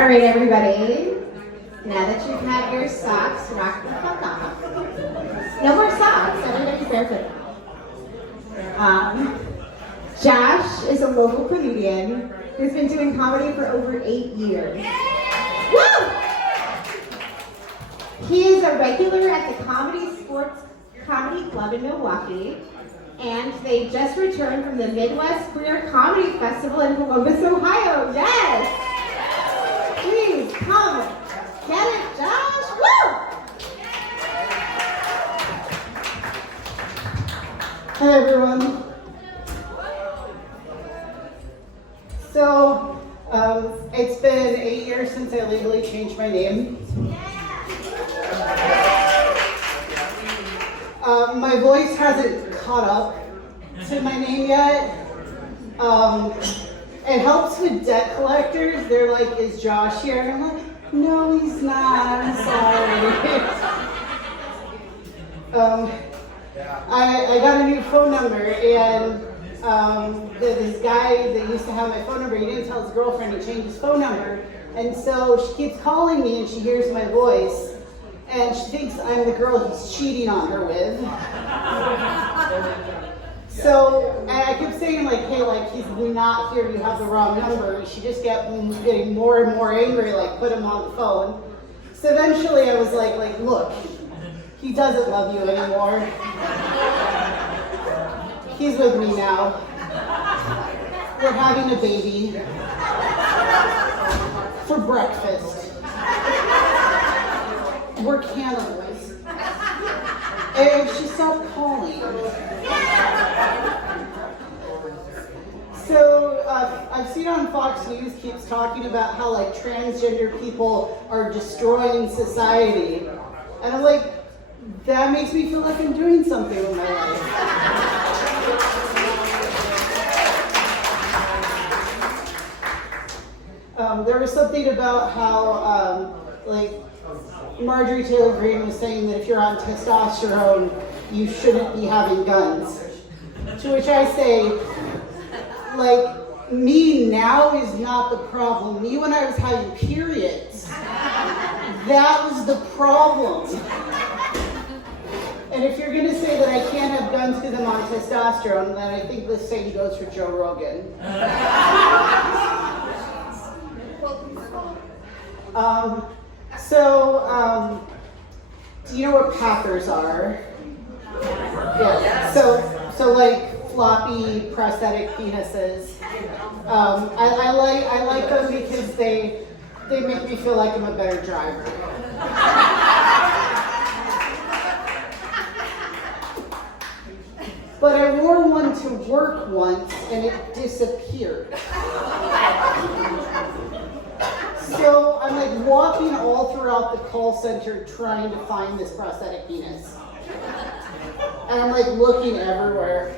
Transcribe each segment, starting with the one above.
All right, everybody. Now that you've had your socks, rock the fuck off. No more socks. Everybody's barefoot. Josh is a local comedian who's been doing comedy for over 8 years. Woo! He is a regular at the Comedy Sports Comedy Club in Milwaukee, and they just returned from the Midwest Queer Comedy Festival in Columbus, Ohio. Yes! Please come get it, Josh. Woo! Hi, everyone. So, it's been 8 years since I legally changed my name. My voice hasn't caught up to my name yet. It helps with debt collectors. They're like, is Josh here? And I'm like, no, he's not. I'm sorry. I got a new phone number, and this guy that used to have my phone number, he didn't tell his girlfriend to change his phone number. And so she keeps calling me, and she hears my voice, and she thinks I'm the girl he's cheating on her with. So I kept saying, like, hey, like, he's not here, you have the wrong number. She just kept getting more and more angry, like, put him on the phone. So eventually I was like, look, he doesn't love you anymore. He's with me now. We're having a baby. For breakfast. We're cannibals. And she stopped calling. So I've seen on Fox News keeps talking about how like transgender people are destroying society. And I'm like, that makes me feel like I'm doing something with my life. There was something about how like Marjorie Taylor Greene was saying that if you're on testosterone, you shouldn't be having guns. To which I say, like, me now is not the problem. Me when I was having periods, that was the problem. And if you're gonna say that I can't have guns because I'm on testosterone, then I think the same goes for Joe Rogan. Do you know what Packers are? Yeah. So like floppy prosthetic penises. I like them because they make me feel like I'm a better driver. But I wore one to work once and it disappeared. So I'm like walking all throughout the call center trying to find this prosthetic penis. And I'm like looking everywhere.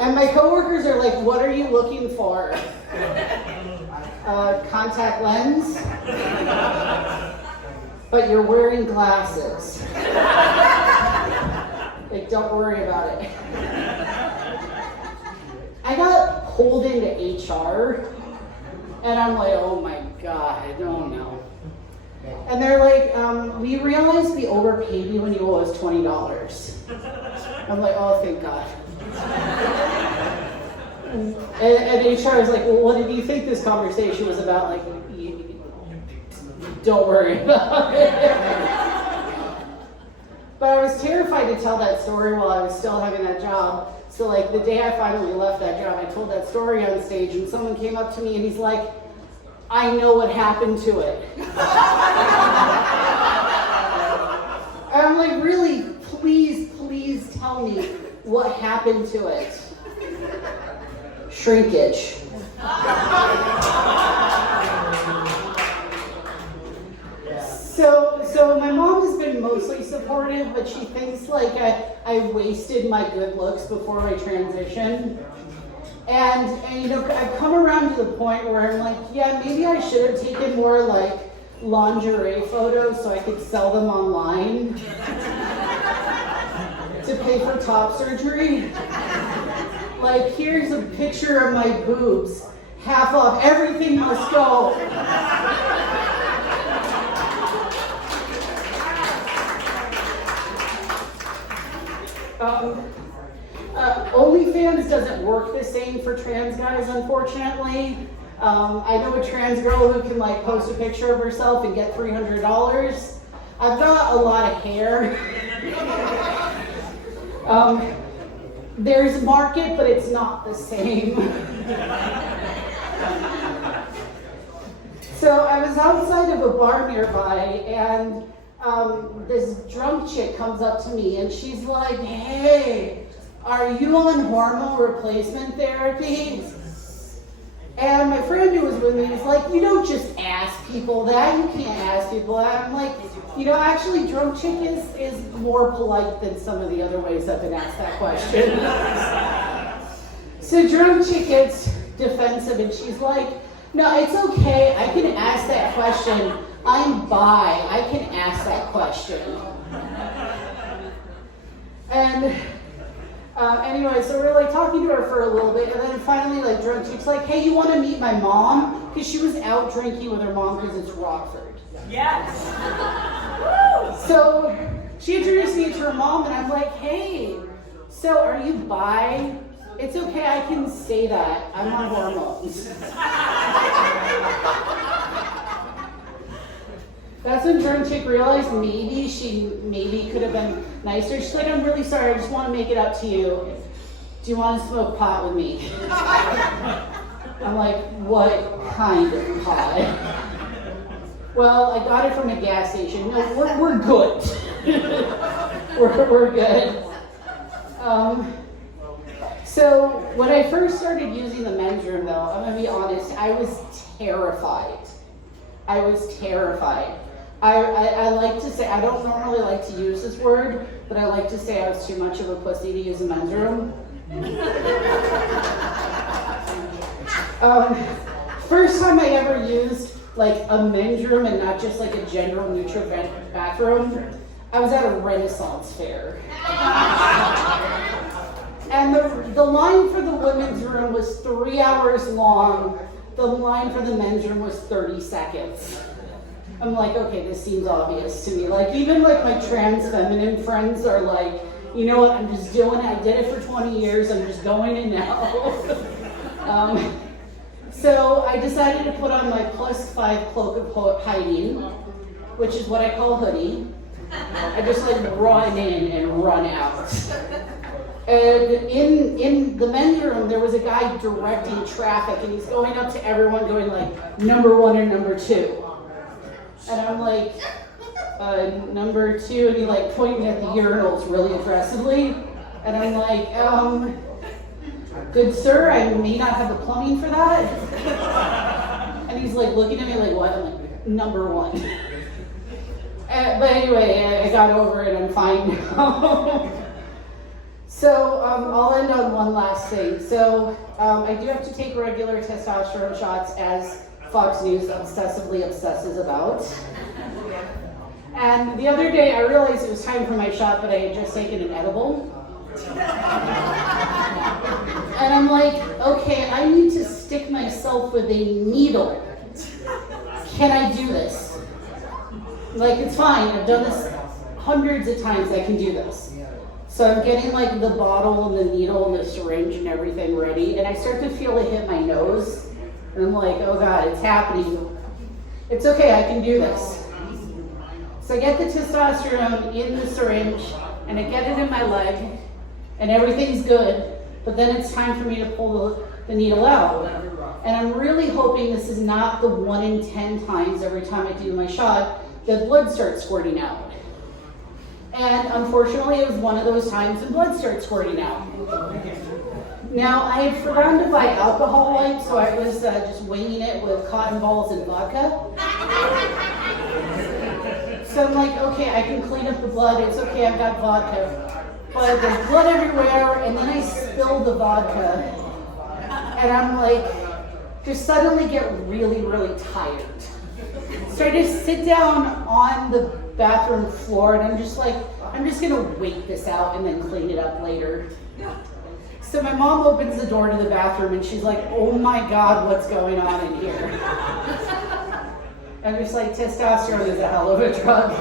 And my coworkers are like, what are you looking for? Contact lens? But you're wearing glasses. Like, don't worry about it. I got pulled into HR, and I'm like, oh my God, I don't know. And they're like, we realized we overpaid you when you owe us $20. I'm like, oh, thank God. And HR is like, well, what did you think this conversation was about? Like, don't worry about it. But I was terrified to tell that story while I was still having that job. So like the day I finally left that job, I told that story on stage and someone came up to me and he's like, I know what happened to it. And I'm like, really, please tell me what happened to it. Shrinkage. So my mom has been mostly supportive, but she thinks like I wasted my good looks before my transition. And you know, I've come around to the point where I'm like, yeah, maybe I should have taken more like lingerie photos so I could sell them online to pay for top surgery. Like, here's a picture of my boobs, half off, everything must go. OnlyFans doesn't work the same for trans guys, unfortunately. I know a trans girl who can like post a picture of herself and get $300. I've got a lot of hair. There's a market, but it's not the same. So I was outside of a bar nearby, and this drunk chick comes up to me, and she's like, "Hey, are you on hormone replacement therapy?" And my friend who was with me was like, "You don't just ask people that. You can't ask people that." I'm like, actually, drunk chick is more polite than some of the other ways I've been asked that question. So drunk chick gets defensive, and she's like, "No, it's okay. I can ask that question. I'm bi. I can ask that question." And anyway, so we're like talking to her for a little bit, and then finally, like, drunk chick's like, "Hey, you want to meet my mom?" Because she was out drinking with her mom because it's Rockford. Yes. So she introduced me to her mom, and I'm like, "Hey, so are you bi?" "It's okay, I can say that. I'm on hormones." That's when drunk chick realized she could have been nicer. She's like, "I'm really sorry, I just want to make it up to you. Do you want to smoke pot with me?" I'm like, "What kind of pot?" "Well, I got it from a gas station." "No, we're good." we're good. So when I first started using the men's room, though, I'm gonna be honest, I was terrified. I like to say, I don't normally like to use this word, but I like to say I was too much of a pussy to use a men's room. First time I ever used like a men's room and not just like a general neutral bathroom, I was at a Renaissance fair. And the line for the women's room was 3 hours long. The line for the men's room was 30 seconds. I'm like, okay, this seems obvious to me. Like, even like my trans feminine friends are like, "You know what, I'm just doing it. I did it for 20 years. I'm just going in now." So I decided to put on my +5 cloak of hiding, which is what I call hoodie. I just like run in and run out. And in the men's room, there was a guy directing traffic, and he's going up to everyone going like, "Number 1 and number 2. And I'm like, "Number 2, and he like pointing at the urinals really aggressively. And I'm like, "Good sir, I may not have the plumbing for that." And he's like looking at me like, "What?" I'm like, "Number 1. But anyway, I got over it, I'm fine now. So I'll end on one last thing. So I do have to take regular testosterone shots, as Fox News obsessively obsesses about. And the other day I realized it was time for my shot, but I had just taken an edible. And I'm like, okay, I need to stick myself with a needle. Can I do this? Like, it's fine, I've done this hundreds of times, I can do this. So I'm getting like the bottle and the needle and the syringe and everything ready, and I start to feel it hit my nose. And I'm like, oh God, it's happening. It's okay, I can do this. So I get the testosterone in the syringe, and I get it in my leg, and everything's good, but then it's time for me to pull the needle out. And I'm really hoping this is not the 1 in 10 times every time I do my shot that blood starts squirting out. And unfortunately, it was one of those times when blood started squirting out. Now, I had forgotten to buy alcohol wipes, so I was just winging it with cotton balls and vodka. So I'm like, okay, I can clean up the blood. It's okay, I've got vodka. But there's blood everywhere, and then I spill the vodka. And I'm like, just suddenly get really, really tired. So I just sit down on the bathroom floor, and I'm just like, I'm just gonna wait this out and then clean it up later. So my mom opens the door to the bathroom, and she's like, oh my God, what's going on in here? I'm just like, testosterone is a hell of a drug.